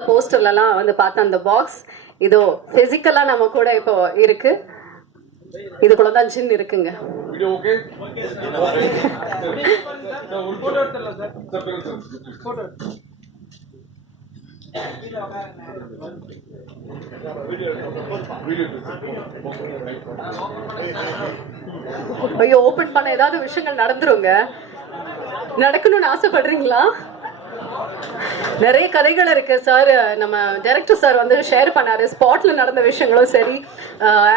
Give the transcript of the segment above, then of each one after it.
போஸ்டர்லலாம் வந்து பார்த்த அந்த பாக்ஸ் இதோ பிசிக்கலா நம்ம கூட இப்போ இருக்கு. இதுக்குள்ள தான் ஜின் இருக்குங்க. ஐயோ ஓபன் பண்ண ஏதாவது விஷயங்கள் நடந்துருங்க. நடக்கணும்னு ஆசைப்படுறீங்களா? நிறைய கதைகள் இருக்கு சார் நம்ம டைரக்டர் சார் வந்து ஷேர் பண்ணாரு. ஸ்பாட்ல நடந்த விஷயங்களும் சரி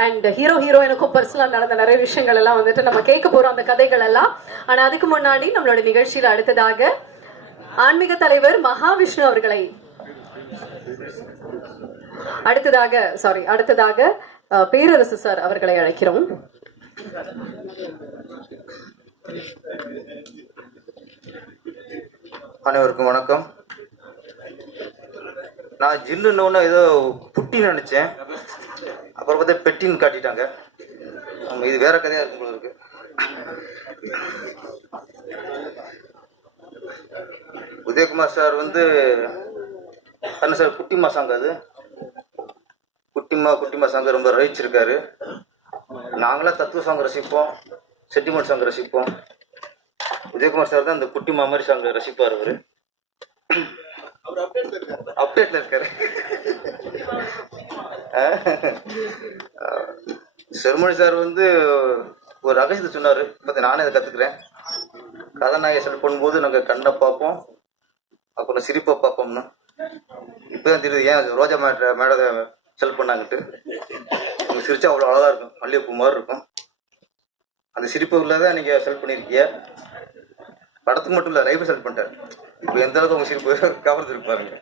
அண்ட் ஹீரோ ஹீரோயினுக்கும் பர்சனலாக நடந்த நிறைய விஷயங்கள் எல்லாம் வந்துட்டு நம்ம கேட்க போறோம் அந்த கதைகள் எல்லாம். ஆனா அதுக்கு முன்னாடி நம்மளோட நிகழ்ச்சியில் அடுத்ததாக ஆன்மீக தலைவர் மகாவிஷ்ணு அவர்களை அடுத்ததாக சாரி அடுத்ததாக uh, பேரரசு சார் அவர்களை அழைக்கிறோம். அனைவருக்கும் வணக்கம். நான் ஜில்லுன்னு ஏதோ புட்டின்னு நினச்சேன். அப்புறம் பார்த்தா பெட்டின்னு காட்டிட்டாங்க. இது வேற கதையாக இருக்கும் போல இருக்கு. உதயகுமார் சார் வந்து என்ன சார் குட்டிமா சாங் அது? குட்டிமா குட்டிமா சாங் ரொம்ப ரசிச்சிருக்காரு. நாங்களாம் தத்துவ சாங் ரசிப்போம் செட்டிமெண்ட் சாங் ரசிப்போம். உதயகுமார் சார் தான் இந்த குட்டிமா மாதிரி சாங் ரசிப்பார் அவரு. அப்டேட்ல இருக்காரு. செருமணி சார் வந்து ஒரு ரகசியத்தை சொன்னாரு. இப்போ நானே அதை கத்துக்கிறேன். கதாநாயகி செலக்ட் பண்ணும்போது நாங்கள் கண்ணை பார்ப்போம். அப்புறம் சிரிப்பை பார்ப்போம்னு. இப்போதான் தெரியுது ஏன் ரோஜா மேட மேடத்தை செலக்ட் பண்ணாங்கட்டு அவங்க சிரிச்சா அவ்வளோ அழகா இருக்கும். மல்லிகைப்பூ மாதிரி இருக்கும். அந்த சிரிப்புல தான் நீங்கள் செலக்ட் பண்ணியிருக்கீங்க படத்துக்கு மட்டும் இல்லை லைஃப் செலக்ட் பண்ணிட்டார். இப்போ எந்த அளவுக்கு அவங்க சிரிப்பு கவர்ந்து இருப்பாருங்க